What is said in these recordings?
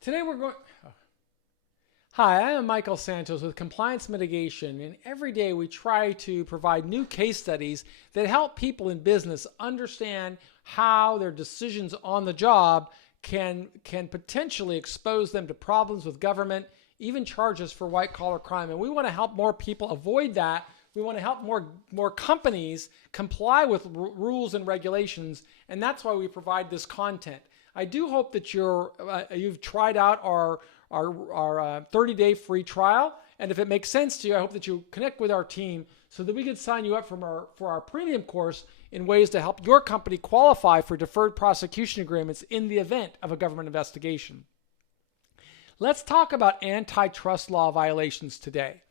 Today we're going... Hi, I am Michael Santos with Compliance Mitigation, and every day we try to provide new case studies that help people in business understand how their decisions on the job can potentially expose them to problems with government, even charges for white-collar crime. And we want to help more people avoid that. We want to help more companies comply with rules and regulations, and that's why we provide this content. I do hope that you've tried out our 30-day free trial, and if it makes sense to you, I hope that you connect with our team so that we can sign you up for our premium course in ways to help your company qualify for deferred prosecution agreements in the event of a government investigation. Let's talk about antitrust law violations today.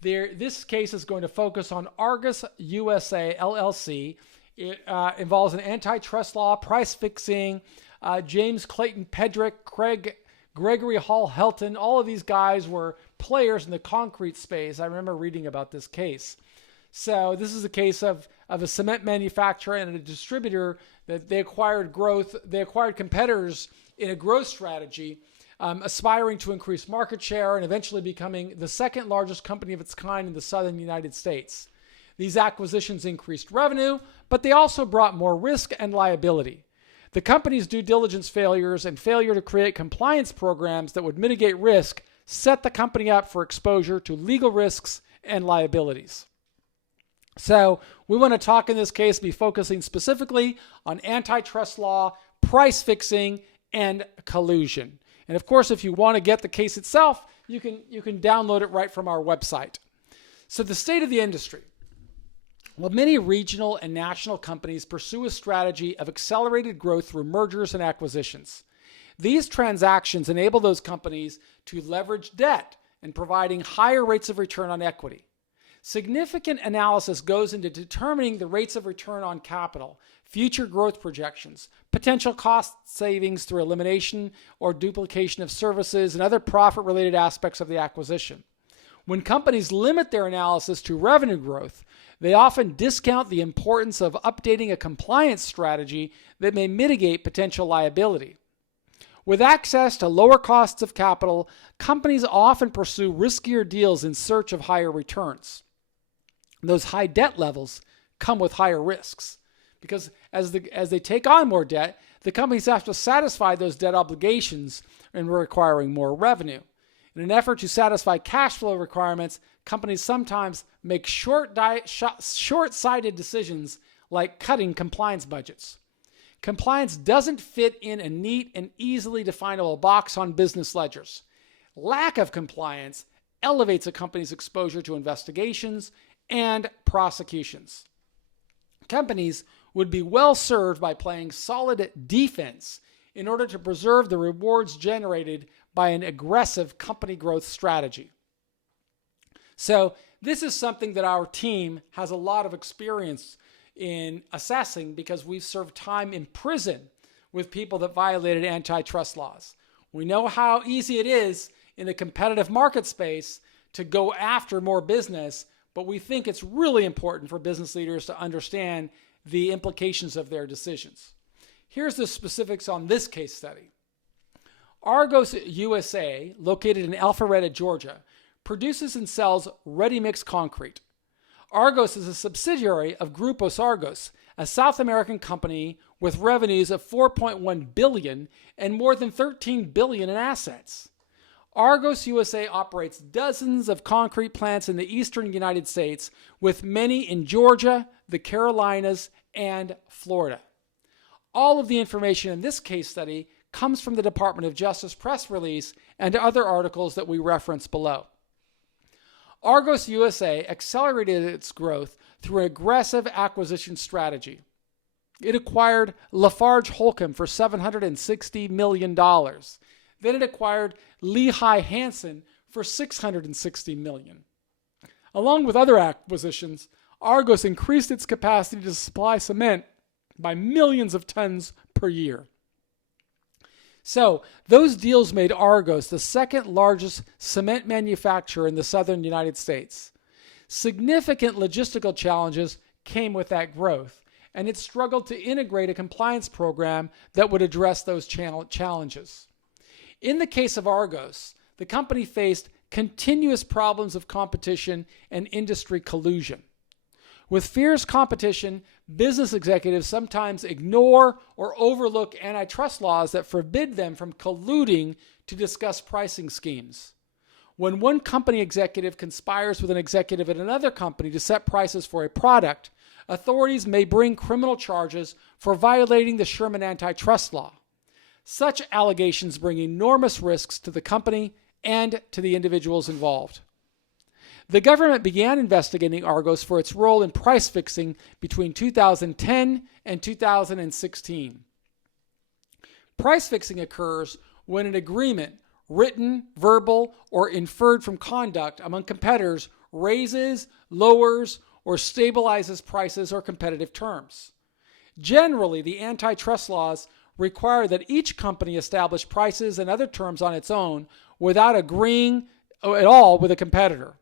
This case is going to focus on Argos USA LLC. It involves an antitrust law, price fixing, James Clayton Pedrick, Gregory Hall Helton. All of these guys were players in the concrete space. I remember reading about this case. So this is a case of a cement manufacturer and a distributor that they acquired competitors in a growth strategy, aspiring to increase market share and eventually becoming the second largest company of its kind in the southern United States. These acquisitions increased revenue, but they also brought more risk and liability. The company's due diligence failures and failure to create compliance programs that would mitigate risk set the company up for exposure to legal risks and liabilities. So we want to talk in this case, be focusing specifically on antitrust law, price fixing, and collusion. And of course, if you want to get the case itself, you can download it right from our website. So the state of the industry. Well, many regional and national companies pursue a strategy of accelerated growth through mergers and acquisitions. These transactions enable those companies to leverage debt and providing higher rates of return on equity. Significant analysis goes into determining the rates of return on capital, future growth projections, potential cost savings through elimination or duplication of services, and other profit-related aspects of the acquisition. When companies limit their analysis to revenue growth, they often discount the importance of updating a compliance strategy that may mitigate potential liability. With access to lower costs of capital, companies often pursue riskier deals in search of higher returns. Those high debt levels come with higher risks because as they take on more debt, the companies have to satisfy those debt obligations and requiring more revenue. In an effort to satisfy cash flow requirements, companies sometimes make short-sighted decisions like cutting compliance budgets. Compliance doesn't fit in a neat and easily definable box on business ledgers. Lack of compliance elevates a company's exposure to investigations and prosecutions. Companies would be well served by playing solid defense in order to preserve the rewards generated by an aggressive company growth strategy. So this is something that our team has a lot of experience in assessing because we've served time in prison with people that violated antitrust laws. We know how easy it is in a competitive market space to go after more business, but we think it's really important for business leaders to understand the implications of their decisions. Here's the specifics on this case study. Argos USA, located in Alpharetta, Georgia, produces and sells ready-mix concrete. Argos is a subsidiary of Grupo Argos, a South American company with revenues of $4.1 billion and more than $13 billion in assets. Argos USA operates dozens of concrete plants in the eastern United States, with many in Georgia, the Carolinas, and Florida. All of the information in this case study comes from the Department of Justice press release and other articles that we reference below. Argos USA accelerated its growth through an aggressive acquisition strategy. It acquired Lafarge Holcim for $760 million. Then it acquired Lehigh Hanson for $660 million. Along with other acquisitions, Argos increased its capacity to supply cement by millions of tons per year. So those deals made Argos the second largest cement manufacturer in the southern United States. Significant logistical challenges came with that growth, and it struggled to integrate a compliance program that would address those challenges. In the case of Argos, the company faced continuous problems of competition and industry collusion. With fierce competition, business executives sometimes ignore or overlook antitrust laws that forbid them from colluding to discuss pricing schemes. When one company executive conspires with an executive at another company to set prices for a product, authorities may bring criminal charges for violating the Sherman Antitrust Law. Such allegations bring enormous risks to the company and to the individuals involved. The government began investigating Argos for its role in price fixing between 2010 and 2016. Price fixing occurs when an agreement, written, verbal, or inferred from conduct among competitors, raises, lowers, or stabilizes prices or competitive terms. Generally, the antitrust laws require that each company establish prices and other terms on its own without agreeing at all with a competitor.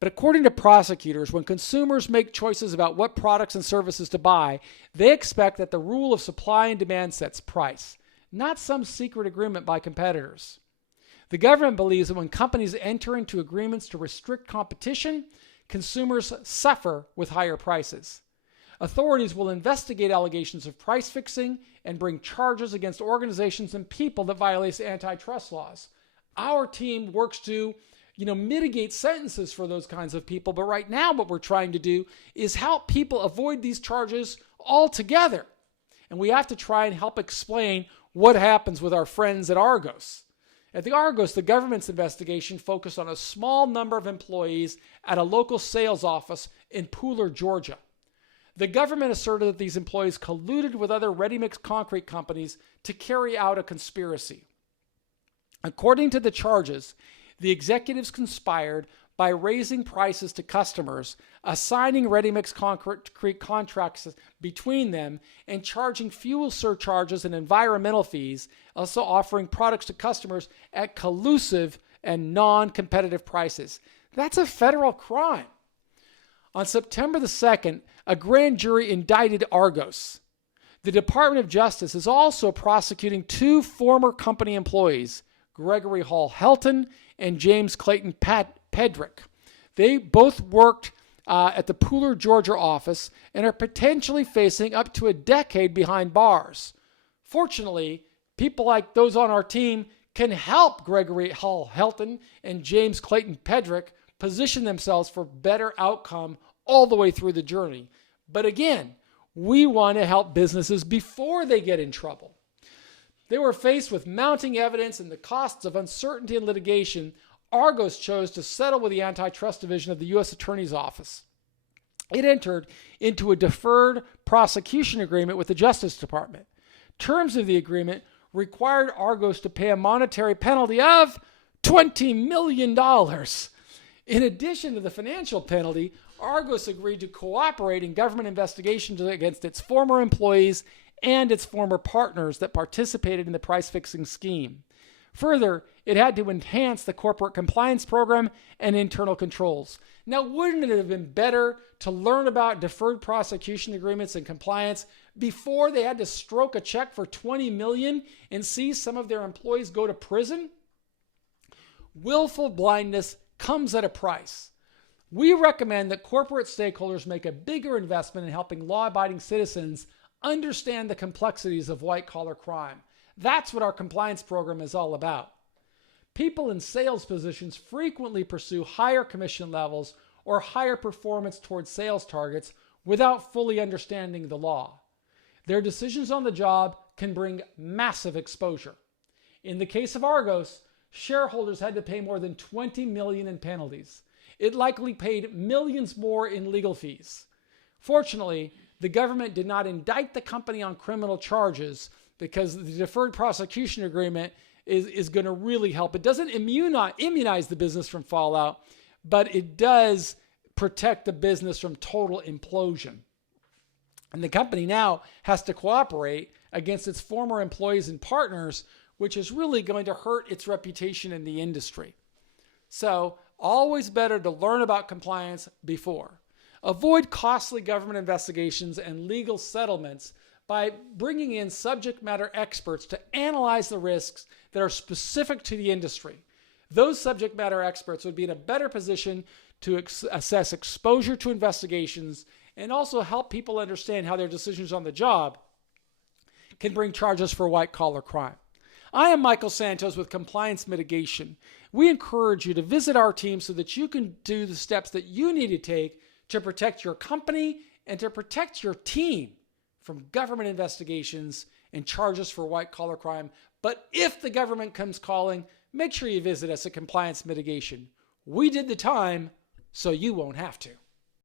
But according to prosecutors, when consumers make choices about what products and services to buy, they expect that the rule of supply and demand sets price, not some secret agreement by competitors. The government believes that when companies enter into agreements to restrict competition, consumers suffer with higher prices. Authorities will investigate allegations of price fixing and bring charges against organizations and people that violate antitrust laws. Our team works to mitigate sentences for those kinds of people. But right now, what we're trying to do is help people avoid these charges altogether. And we have to try and help explain what happens with our friends at Argos. At the Argos, the government's investigation focused on a small number of employees at a local sales office in Pooler, Georgia. The government asserted that these employees colluded with other ready-mix concrete companies to carry out a conspiracy. According to the charges, the executives conspired by raising prices to customers, assigning ready-mix concrete contracts between them, and charging fuel surcharges and environmental fees, also offering products to customers at collusive and non-competitive prices. That's a federal crime. On September the 2nd, a grand jury indicted Argos. The Department of Justice is also prosecuting two former company employees, Gregory Hall Helton and James Clayton Pedrick. They both worked at the Pooler, Georgia office and are potentially facing up to a decade behind bars. Fortunately, people like those on our team can help Gregory Hall Helton and James Clayton Pedrick position themselves for better outcome all the way through the journey. But again, we want to help businesses before they get in trouble. They were faced with mounting evidence and the costs of uncertainty and litigation. Argos chose to settle with the Antitrust Division of the U.S. Attorney's Office. It entered into a deferred prosecution agreement with the Justice Department. Terms of the agreement required Argos to pay a monetary penalty of $20 million. In addition to the financial penalty, Argos agreed to cooperate in government investigations against its former employees and its former partners that participated in the price-fixing scheme. Further, it had to enhance the corporate compliance program and internal controls. Now, wouldn't it have been better to learn about deferred prosecution agreements and compliance before they had to stroke a check for $20 million and see some of their employees go to prison? Willful blindness comes at a price. We recommend that corporate stakeholders make a bigger investment in helping law-abiding citizens understand the complexities of white-collar crime. That's what our compliance program is all about. People in sales positions frequently pursue higher commission levels or higher performance towards sales targets without fully understanding the law. Their decisions on the job can bring massive exposure. In the case of Argos, shareholders had to pay more than $20 million in penalties. It likely paid millions more in legal fees. Fortunately, the government did not indict the company on criminal charges because the deferred prosecution agreement is going to really help. It doesn't immunize the business from fallout, but it does protect the business from total implosion. And the company now has to cooperate against its former employees and partners, which is really going to hurt its reputation in the industry. So, always better to learn about compliance before. Avoid costly government investigations and legal settlements by bringing in subject matter experts to analyze the risks that are specific to the industry. Those subject matter experts would be in a better position to assess exposure to investigations and also help people understand how their decisions on the job can bring charges for white-collar crime. I am Michael Santos with Compliance Mitigation. We encourage you to visit our team so that you can do the steps that you need to take to protect your company and to protect your team from government investigations and charges for white-collar crime. But if the government comes calling, make sure you visit us at Compliance Mitigation. We did the time, so you won't have to.